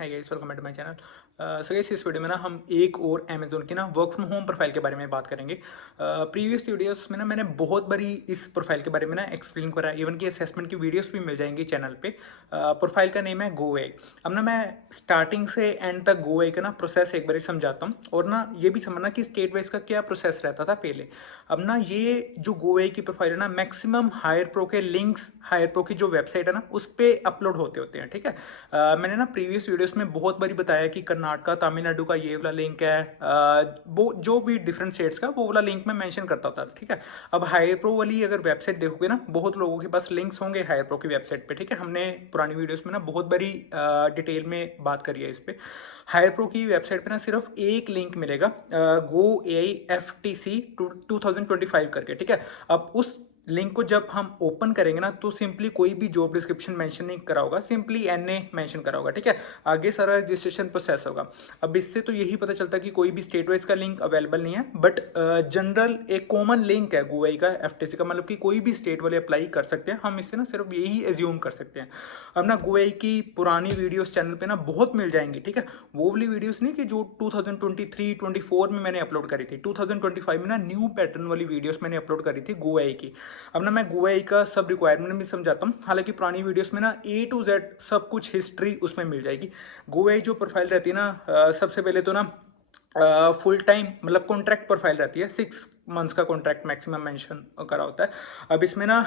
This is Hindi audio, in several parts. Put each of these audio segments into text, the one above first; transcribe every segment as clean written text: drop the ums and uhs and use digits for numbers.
है guys, welcome back to my channel. So guys, इस वीडियो में ना हम एक और अमेजोन की ना वर्क फ्रॉम होम प्रोफाइल के बारे में बात करेंगे। प्रीवियस वीडियोस में ना मैंने बहुत बारी इस प्रोफाइल के बारे में ना एक्सप्लेन करा, इवन की असेसमेंट की वीडियोस भी मिल जाएंगी चैनल पे। प्रोफाइल का नेम है GoAI। अब ना मैं स्टार्टिंग से एंड तक GoAI का ना प्रोसेस एक बार समझाता हूँ, और ना ये भी समझना कि स्टेट वाइज का क्या प्रोसेस रहता था पहले। अब ना ये जो GoAI की प्रोफाइल है ना, मैक्सिमम हायर प्रो के लिंक्स, हायर प्रो की जो वेबसाइट है ना उस पर अपलोड होते हैं। ठीक है, मैंने ना प्रीवियस वीडियोस में बहुत बारी बताया कि कर्नाटका तमिलनाडु का ये वाला लिंक है, वो जो भी डिफरेंट स्टेट्स का वो वाला लिंक मैं मेंशन करता था। ठीक है, अब हायर प्रो वाली अगर वेबसाइट देखोगे ना, बहुत लोगों के पास लिंक्स होंगे हायर प्रो की वेबसाइट पे। ठीक है, हमने पुरानी वीडियोस में ना बहुत बारी डिटेल में बात करी है इस पे। हायर प्रो की वेबसाइट पे ना सिर्फ एक लिंक मिलेगा, GoAI FTC 2025 करके। ठीक है, अब उस लिंक को जब हम ओपन करेंगे ना, तो सिंपली कोई भी जॉब डिस्क्रिप्शन मेंशन नहीं करा होगा, सिंपली NA मेंशन करा होगा। ठीक है, आगे सारा रजिस्ट्रेशन प्रोसेस होगा। अब इससे तो यही पता चलता है कि कोई भी स्टेट वाइज का लिंक अवेलेबल नहीं है, बट जनरल एक कॉमन लिंक है GoAI का FTC का, मतलब कि कोई भी स्टेट वाले अप्लाई कर सकते हैं। हम इससे ना सिर्फ यही एज्यूम कर सकते हैं। अब ना GoAI की पुरानी वीडियोस चैनल पे ना बहुत मिल जाएंगी। ठीक है, वो वाली वीडियोस नहीं कि जो 2023-24 में मैंने अपलोड करी थी, 2025 में ना न्यू पैटर्न वाली वीडियोस मैंने अपलोड करी थी GoAI की। अब ना मैं GoAI का सब रिक्वायरमेंट भी समझाता हूँ, हालांकि पुरानी वीडियोस में ना A to Z सब कुछ हिस्ट्री उसमें मिल जाएगी। GoAI जो प्रोफाइल रहती है ना, सबसे पहले तो ना फुल टाइम मतलब कॉन्ट्रैक्ट प्रोफाइल रहती है, 6 मंथ्स का कॉन्ट्रैक्ट मैक्सिमम मेंशन करा होता है। अब इसमें ना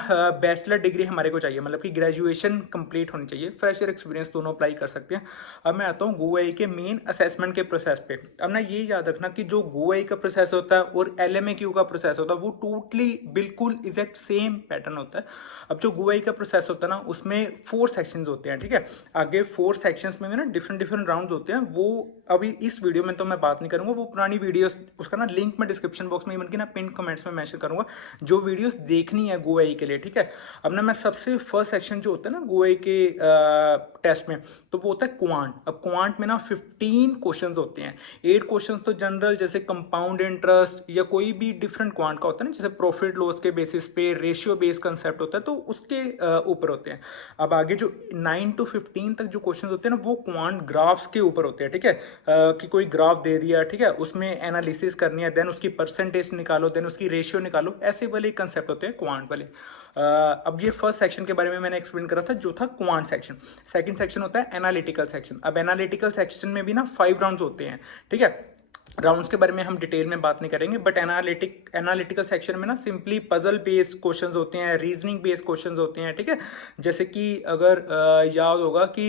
बैचलर डिग्री हमारे को चाहिए, मतलब कि ग्रेजुएशन कंप्लीट होनी चाहिए, फ्रेशर एक्सपीरियंस दोनों अप्लाई कर सकते हैं। अब मैं आता हूँ GoAI के मेन असेसमेंट के प्रोसेस पे। अब ना ये याद रखना कि जो GoAI का प्रोसेस होता है और LMAQ का प्रोसेस होता है वो टोटली बिल्कुल एग्जैक्ट सेम पैटर्न होता है। अब जो GoAI का प्रोसेस होता है ना, उसमें 4 सेक्शंस होते हैं। ठीक है, आगे 4 सेक्शंस में भी ना डिफरेंट डिफरेंट राउंड होते हैं। वो अभी इस वीडियो में तो मैं बात नहीं करूंगा, वो पुरानी वीडियोस उसका ना लिंक मैं डिस्क्रिप्शन बॉक्स में, इवन की ना पिन कमेंट्स में मेंशन करूंगा, जो वीडियोस देखनी है GoAI के लिए। ठीक है, अब ना मैं सबसे फर्स्ट सेक्शन जो होता है ना GoAI के टेस्ट में, तो वो होता है क्वांट। अब क्वांट में ना 15 क्वेश्चंस होते हैं। 8 क्वेश्चंस तो जनरल, जैसे कंपाउंड इंटरेस्ट या कोई भी डिफरेंट क्वांट का होता है ना, जैसे प्रॉफिट लॉस के बेसिस पे रेशियो बेस्ड कंसेप्ट होता है, तो उसके ऊपर होते हैं। अब आगे जो 9 to 15 तक जो क्वेश्चन होते हैं ना, वो क्वांट ग्राफ्स के ऊपर होते हैं। ठीक है, कि कोई ग्राफ दे दिया, ठीक है, उसमें एनालिसिस करनी है, देन उसकी परसेंटेज निकालो, देन उसकी रेशियो निकालो, ऐसे वाले कंसेप्ट होते हैं क्वांट वाले। अब ये फर्स्ट सेक्शन के बारे में मैंने एक्सप्लेन करा था, जो था क्वांट सेक्शन। सेकंड सेक्शन होता है एनालिटिकल सेक्शन। अब एनालिटिकल सेक्शन में भी ना 5 राउंड्स होते हैं। ठीक है, राउंड्स के बारे में हम डिटेल में बात नहीं करेंगे, बट एनालिटिकल सेक्शन में ना सिंपली पजल बेस्ड क्वेश्चंस होते हैं, रीजनिंग बेस्ड क्वेश्चंस होते हैं। ठीक है, जैसे कि अगर याद होगा कि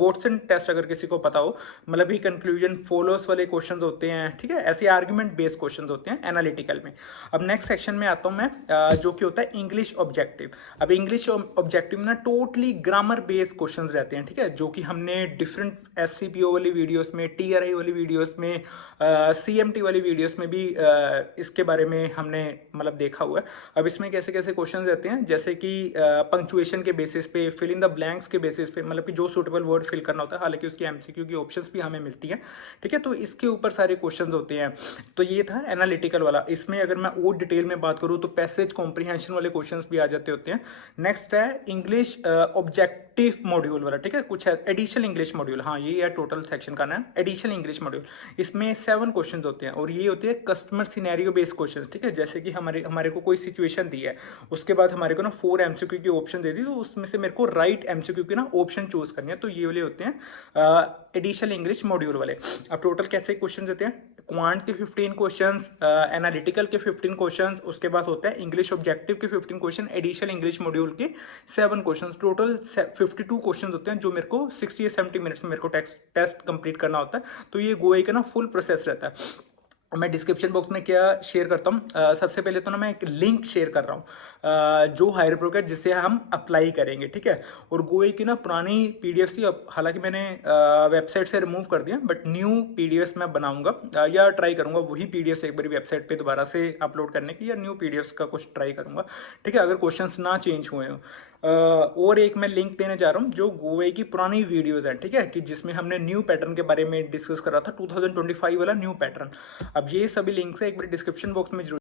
वॉटसन टेस्ट अगर किसी को पता हो, मतलब ही कंक्लूजन फॉलोस वाले क्वेश्चंस होते हैं। ठीक है, ऐसे आर्ग्यूमेंट बेस्ड क्वेश्चंस होते हैं एनालिटिकल में। अब नेक्स्ट सेक्शन में आता हूं मैं, जो कि होता है इंग्लिश ऑब्जेक्टिव। अब इंग्लिश ऑब्जेक्टिव में ना टोटली ग्रामर बेस्ड क्वेश्चंस रहते हैं। ठीक है, जो कि हमने डिफरेंट SCPO वाली वीडियोस में, TRI वाली वीडियोस में, CMT वाली वीडियोस में भी इसके बारे में हमने मतलब देखा हुआ है। अब इसमें कैसे कैसे क्वेश्चंस रहते हैं, जैसे कि पंक्चुएशन के बेसिस पे, फिल इन द ब्लैंक्स के बेसिस पे, मतलब कि जो सूटेबल वर्ड फिल करना होता है, हालांकि उसकी MCQ की ऑप्शंस भी हमें मिलती है। ठीक है, तो इसके ऊपर सारे क्वेश्चंस होते हैं। तो ये था एनालिटिकल वाला। इसमें अगर मैं और डिटेल में बात करूँ तो पैसेज कॉम्प्रिहेंशन वाले क्वेश्चंस भी आ जाते होते हैं। नेक्स्ट है इंग्लिश ऑब्जेक्टिव मॉड्यूल वाला। ठीक है, कुछ है एडिशनल इंग्लिश मॉड्यूल, हाँ ये है टोटल सेक्शन का नाम, एडिशनल इंग्लिश मॉड्यूल। इसमें 7 क्वेश्चंस होते हैं, और ये होते हैं कस्टमर सिनेरियो बेस्ड क्वेश्चंस। ठीक है, जैसे कि हमारे को कोई सिचुएशन दी है, उसके बाद हमारे को ना 4 MCQ की ऑप्शन दे दी, तो उसमें से मेरे को राइट MCQ की ना ऑप्शन चूज करनी है। तो ये वाले होते हैं एडिशनल इंग्लिश मॉड्यूल वाले। अब टोटल कैसे क्वेश्चन होते हैं, क्वांट के 15 क्वेश्चंस, एनालिटिकल के 15 क्वेश्चंस, उसके बाद होता है इंग्लिश ऑब्जेक्टिव के 15 क्वेश्चन, एडिशनल इंग्लिश मॉड्यूल के 7 क्वेश्चंस, टोटल 52 क्वेश्चंस होते हैं, जो मेरे को 60 या 70 मिनट्स में मेरे को टेस्ट कंप्लीट करना होता है। तो ये GoAI का ना फुल प्रोसेस रहता है। मैं डिस्क्रिप्शन बॉक्स में क्या शेयर करता हूँ, सबसे पहले तो ना मैं एक लिंक शेयर कर रहा हूँ जो हायर प्रो का, जिससे हम अप्लाई करेंगे। ठीक है, और GoAI की ना पुरानी PDFs थी, अब हालांकि मैंने वेबसाइट से रिमूव कर दिया, बट न्यू PDFs मैं बनाऊंगा, या ट्राई करूंगा वही PDFs एक बार वेबसाइट पे दोबारा से अपलोड करने की, या न्यू PDFs का कुछ ट्राई करूंगा। ठीक है, अगर क्वेश्चंस ना चेंज हुए हो। और एक मैं लिंक देने जा रहा हूँ जो GoAI की पुरानी वीडियोस हैं। ठीक है, कि जिसमें हमने न्यू पैटर्न के बारे में डिस्कस करा था, 2025 वाला न्यू पैटर्न। अब ये सभी लिंक्स है, एक बार डिस्क्रिप्शन बॉक्स में जरूर